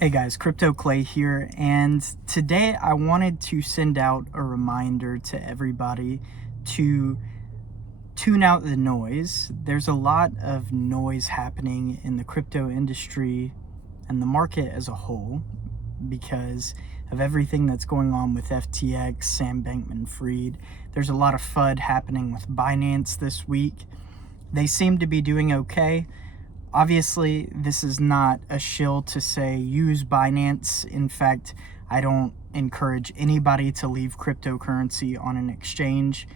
Hey guys, Crypto Clay here, and today I wanted to send out a reminder to everybody to tune out the noise. There's a lot of noise happening in the crypto industry and the market as a whole because of everything that's going on with FTX, Sam Bankman-Fried. There's a lot of FUD happening with Binance this week. They seem to be doing okay. Obviously, this is not a shill to say use Binance. In fact, I don't encourage anybody to leave cryptocurrency on an exchange.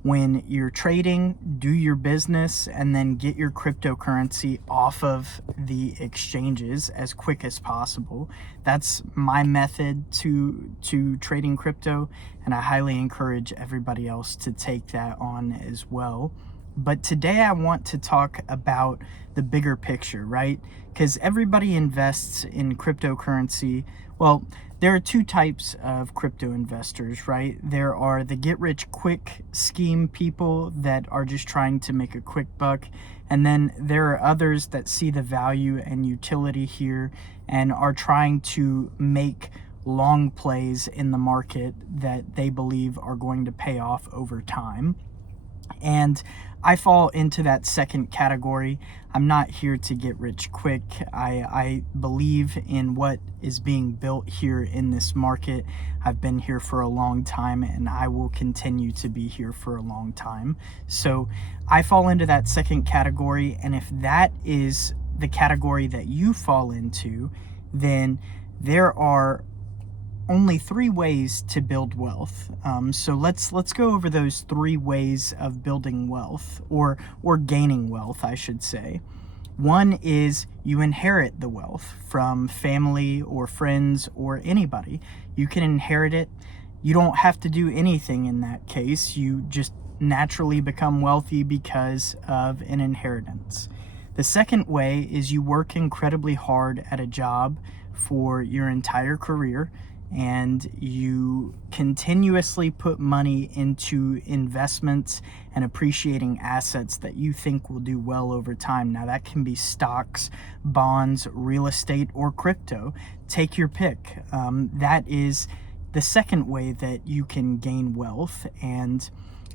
When you're trading, do your business and then get your cryptocurrency off of the exchanges as quick as possible. That's my method to trading crypto, and I highly encourage everybody else to take that on as well. But today I want to talk about the bigger picture, right? Because everybody invests in cryptocurrency. Well, there are two types of crypto investors, right? There are the get rich quick scheme people that are just trying to make a quick buck. And then there are others that see the value and utility here and are trying to make long plays in the market that they believe are going to pay off over time. And I fall into that second category. I'm not here to get rich quick. I believe in what is being built here in this market. I've been here for a long time and I will continue to be here for a long time. So I fall into that second category. And if that is the category that you fall into, then there are only three ways to build wealth. So let's go over those three ways of building wealth or gaining wealth, I should say. One is you inherit the wealth from family or friends or anybody. You can inherit it. You don't have to do anything in that case. You just naturally become wealthy because of an inheritance. The second way is you work incredibly hard at a job for your entire career, and you continuously put money into investments and appreciating assets that you think will do well over time. Now, that can be stocks, bonds, real estate, or crypto. Take your pick. That is the second way that you can gain wealth, and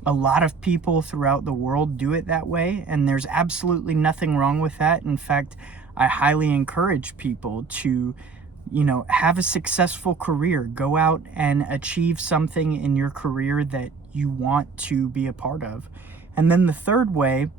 a lot of people throughout the world do it that way, and there's absolutely nothing wrong with that. In fact, I highly encourage people to have a successful career. Go out and achieve something in your career that you want to be a part of. And then the third way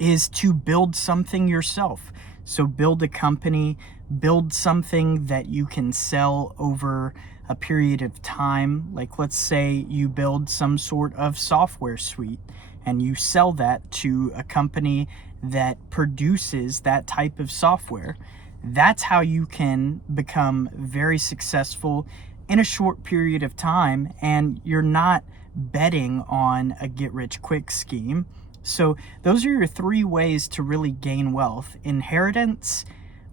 is to build something yourself. So build a company, build something that you can sell over a period of time. Like, let's say you build some sort of software suite and you sell that to a company that produces that type of software. That's how you can become very successful in a short period of time, and you're not betting on a get rich quick scheme. So those are your three ways to really gain wealth: inheritance,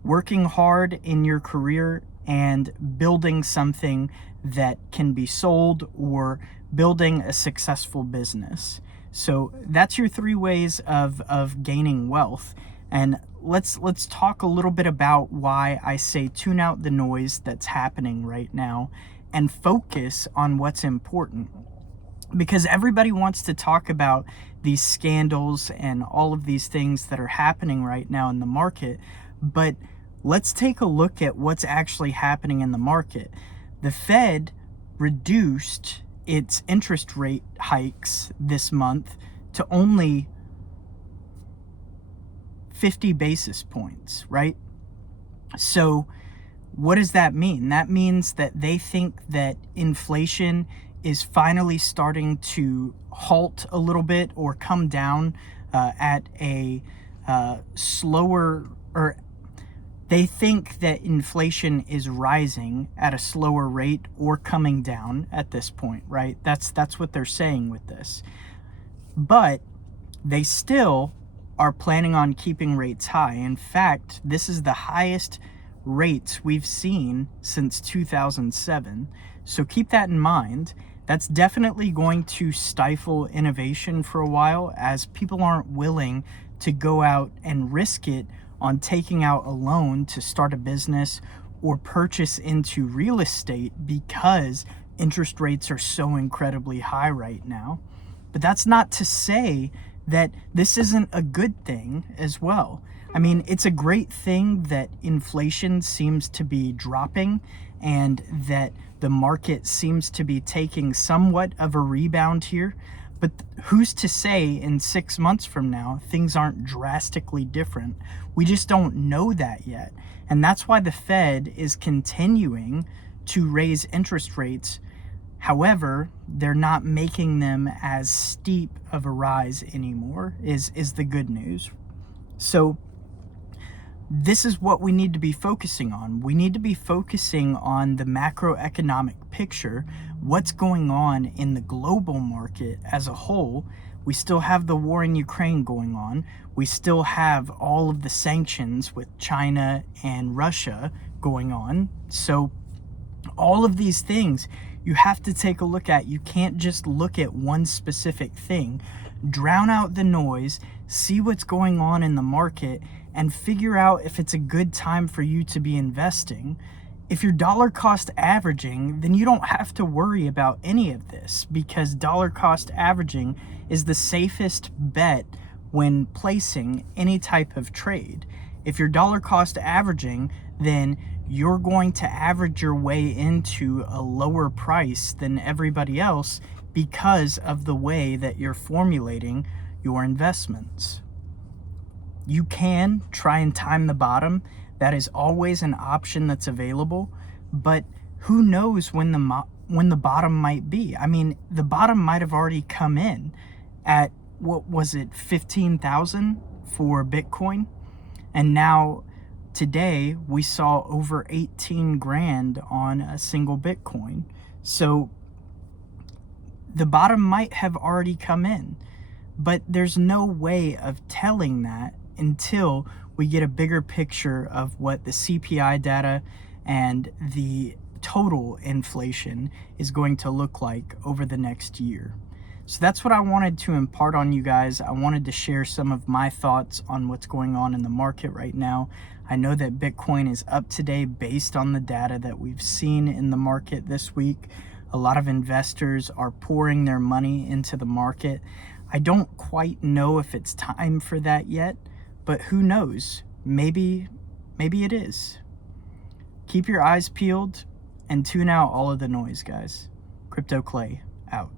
working hard in your career, and building something that can be sold, or building a successful business. So that's your three ways of gaining wealth. And let's talk a little bit about why I say tune out the noise that's happening right now and focus on what's important. Because everybody wants to talk about these scandals and all of these things that are happening right now in the market, but let's take a look at what's actually happening in the market. The Fed reduced its interest rate hikes this month to only 50 basis points, right? So what does that mean? That means that they think that inflation is finally starting to halt a little bit or come down at a slower, or they think that inflation is rising at a slower rate or coming down at this point, right? That's what they're saying with this. But they still are planning on keeping rates high. In fact, this is the highest rates we've seen since 2007. So keep that in mind. That's definitely going to stifle innovation for a while, as people aren't willing to go out and risk it on taking out a loan to start a business or purchase into real estate because interest rates are so incredibly high right now. But that's not to say that this isn't a good thing as well. I mean, it's a great thing that inflation seems to be dropping and that the market seems to be taking somewhat of a rebound here. But who's to say in 6 months from now things aren't drastically different? We just don't know that yet. And that's why the Fed is continuing to raise interest rates. However, they're not making them as steep of a rise anymore, is the good news. So this is what we need to be focusing on. We need to be focusing on the macroeconomic picture, what's going on in the global market as a whole. We still have the war in Ukraine going on. We still have all of the sanctions with China and Russia going on. So all of these things you have to take a look at. You can't just look at one specific thing. Drown out the noise, see what's going on in the market, and figure out if it's a good time for you to be investing. If you're dollar cost averaging, then you don't have to worry about any of this, because dollar cost averaging is the safest bet when placing any type of trade. If you're dollar cost averaging, then you're going to average your way into a lower price than everybody else because of the way that you're formulating your investments. You can try and time the bottom. That is always an option that's available, but who knows when the bottom might be? I mean, the bottom might have already come in at, what was it, 15,000 for Bitcoin, and now today we saw over 18 grand on a single Bitcoin. So the bottom might have already come in, but there's no way of telling that until we get a bigger picture of what the CPI data and the total inflation is going to look like over the next year. So that's what I wanted to impart on you guys. I wanted to share some of my thoughts on what's going on in the market right now. I know that Bitcoin is up today based on the data that we've seen in the market this week. A lot of investors are pouring their money into the market. I don't quite know if it's time for that yet, but who knows? Maybe it is. Keep your eyes peeled and tune out all of the noise, guys. Crypto Clay out.